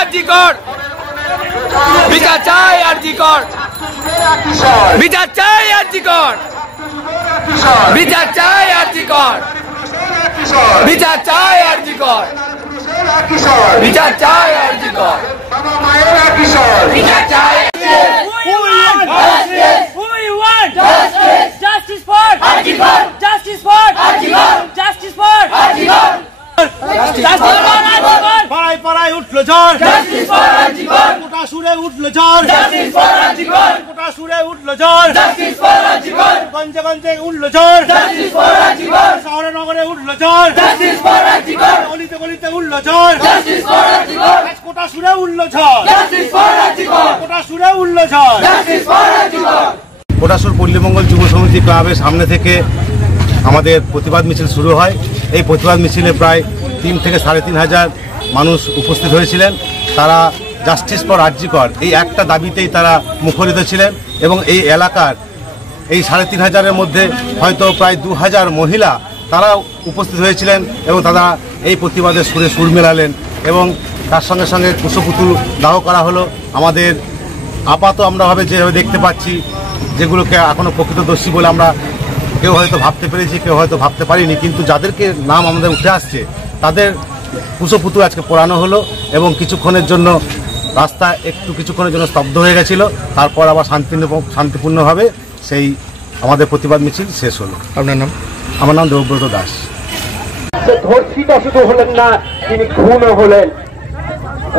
আরজি কর, বিচার চাই আরজি কর, বিচার চাই আরজি কর, বিচার চাই আরজি কর, বিচার চাই আরজি কর, বিচার চাই আরজি কর, বিচার চাই। Justice for Arjikar! Justice for Arjikar! Justice for Arjikar! Justice for Arjikar! পাড়ায় পাড়ায় উঠলো ঝড়, Justice for Arjikar! গোটা সুরে উঠলো ঝড়, Justice for Arjikar! গোটা সুরে উঠলো ঝড়, Justice for Arjikar! গঞ্জে গঞ্জে উঠলো ঝড়, Justice for Arjikar! শহরে নগরে উঠলো ঝড়, Justice for Arjikar! গলিতে গলিতে উঠলো ঝড়, Justice for Arjikar! গোটা সুরে উঠলো ঝড়, Justice for Arjikar! গোটা সুরে উঠলো ঝড়। Justice for Arjikar! Kotasur Pallimangal যুব সমিতি ক্লাবের সামনে থেকে আমাদের প্রতিবাদ মিছিল শুরু হয়। এই প্রতিবাদ মিছিলে প্রায় 3 থেকে 3,500 মানুষ উপস্থিত হয়েছিলেন। তারা জাস্টিস ফর আরজিকর এই একটা দাবিতেই তারা মুখরিত ছিলেন এবং এই এলাকার এই 3,500-এর মধ্যে হয়তো প্রায় 2,000 মহিলা তারা উপস্থিত হয়েছিলেন এবং তারা এই প্রতিবাদের সুরে সুর মেলালেন এবং তার সঙ্গে সঙ্গে কুশপুতুল দাহ করা হলো। আমাদের আপাতত আমরাভাবে যেভাবে দেখতে পাচ্ছি, যেগুলোকে এখনও প্রকৃতদর্শী বলে আমরা কেউ হয়তো ভাবতে পেরেছি, কেউ হয়তো ভাবতে পারিনি, কিন্তু যাদেরকে নাম আমাদের উঠে আসছে তাদের কুশপুতুল আজকে পোড়ানো হলো এবং কিছুক্ষণের জন্য রাস্তা কিছুক্ষণের জন্য স্তব্ধ হয়ে গেছিল। তারপর আবার শান্তিপূর্ণভাবে সেই আমাদের প্রতিবাদ মিছিল শেষ হলো। আপনার নাম? আমার নাম দেবব্রত দাস। ধর্ষিত শুধু হলেন না, তিনি খুনও হলেন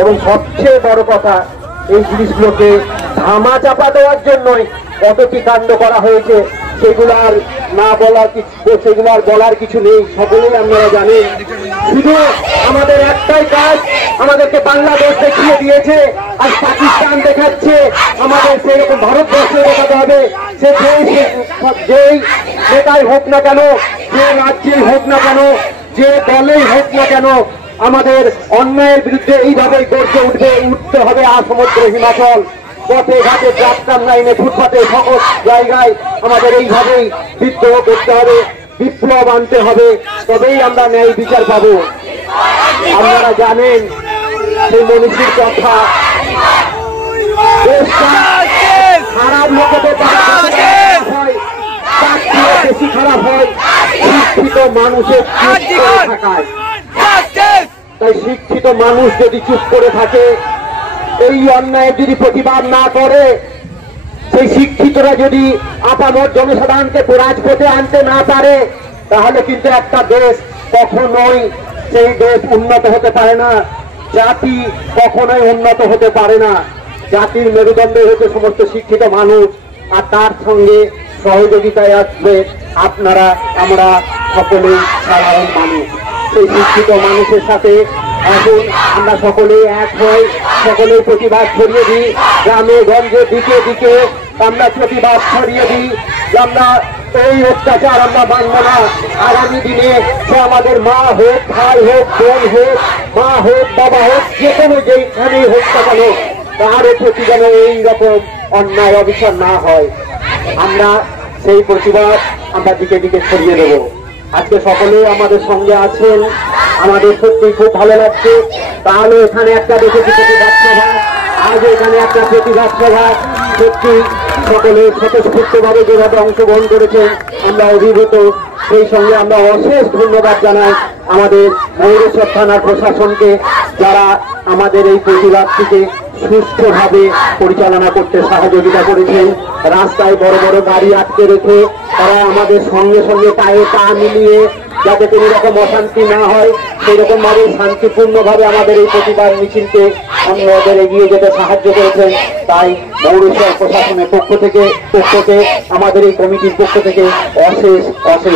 এবং সবচেয়ে বড় কথা, এই জিনিসগুলোকে ধামা চাপা দেওয়ার জন্যই কতটি কাণ্ড করা হয়েছে সেগুলো আর বলার কিছু নেই, সকলেই আপনারা জানেন। শুধু আমাদের একটাই কাজ, আমাদেরকে বাংলাদেশ দেখিয়ে দিয়েছে আর পাকিস্তান দেখাচ্ছে, আমাদের সেরকম ভারতবর্ষ দেখাতে হবে। সে যেই নেতাই হোক না কেন, যে রাজ্যেই হোক না কেন, যে দলেই হোক না কেন, আমাদের অন্যায়ের বিরুদ্ধে এইভাবেই গর্জে উঠতে হবে। আর সমুদ্র হিমাচল পথে ঘাটে, ট্রাম লাইনে, ফুটপাতে, সকল জায়গায় আমাদের এইভাবেই বিদ্রোহ করতে হবে, বিপ্লব আনতে হবে, তবেই আমরা ন্যায় বিচার পাবো। আপনারা জানেন সেই মনীষীর কথা, খারাপ লোকেদের হয়, তার চেয়ে বেশি খারাপ হয় শিক্ষিত মানুষের চুপ করে থাকায়। তাই শিক্ষিত মানুষ যদি চুপ করে থাকে, এই অন্যায় যদি প্রতিবাদ না করে, সেই শিক্ষিতরা যদি আপামর জনসাধারণকে রাজপথে আনতে না পারে, তাহলে কিন্তু একটা দেশ কখনোই সেই দেশ উন্নত হতে পারে না, জাতি কখনোই উন্নত হতে পারে না। জাতির মেরুদণ্ড হচ্ছে সমস্ত শিক্ষিত মানুষ, আর তার সঙ্গে সহযোগিতায় আসবে আপনারা, আমরা সকলেই সাধারণ মানুষ। সেই শিক্ষিত মানুষের সাথে এখন আমরা সকলেই এক হই, সকলেই প্রতিবাদ ছড়িয়ে দিই, গ্রামে গঞ্জে দিকে দিকে আমরা প্রতিবাদ ছড়িয়ে দিই। আমরা এই অত্যাচার আমরা মানব না। আগামী দিনে সে আমাদের মা হোক, ভাই হোক, বোন হোক, মা হোক, বাবা হোক, যে কোনো যেখানেই হোক না কেন, তারও প্রতি যেন এইরকম অন্যায় অবিচার না হয়, আমরা সেই প্রতিবাদ আমরা দিকে দিকে ছড়িয়ে দেব। আজকে সকলেই আমাদের সঙ্গে আছেন, আমাদের সত্যি খুব ভালো লাগছে। তাহলে এখানে একটা দেখেছি প্রতিবাদ সভা, আজ এখানে একটা প্রতিবাদ সভা, সত্যি সকলে স্বতঃস্ফূর্তভাবে যেভাবে অংশগ্রহণ করেছেন আমরা অভিভূত। সেই সঙ্গে আমরা অশেষ ধন্যবাদ জানাই আমাদের ময়ূরেশ্বর থানার প্রশাসনকে, যারা আমাদের এই প্রতিবাদটিকে সুষ্ঠুভাবে পরিচালনা করতে সহযোগিতা করেছেন। রাস্তায় বড় বড় গাড়ি আটকে রেখে তারা আমাদের সঙ্গে সঙ্গে পায়ে পা মিলিয়ে, যাতে কোনো রকম অশান্তি না হয়, সেই রকম ভাবে শান্তিপূর্ণভাবে আমাদের এই প্রতিবাদ মিছিলকে অন্যদের এগিয়ে যেতে সাহায্য করেছেন। তাই ময়ূরেশ্বর প্রশাসনের পক্ষ থেকে আমাদের এই কমিটির পক্ষ থেকে অশেষ অশেষ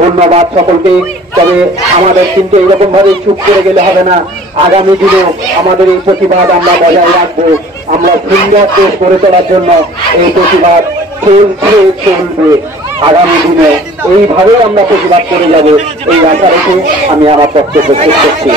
ধন্যবাদ সকলকে। তবে আমাদের কিন্তু এরকম ভাবে চুপ করে গেলে হবে না, আগামী দিনেও আমাদের এই প্রতিবাদ আমরা বজায় রাখবো। আমরা সুন্দর দেশ গড়ে তোলার জন্য এই প্রতিবাদ চলবে। আগামী দিনে এইভাবে আমরা প্রতিবাদ করে যাব, এই আশা রেখে আমি আমার বক্তব্য শেষ করছি।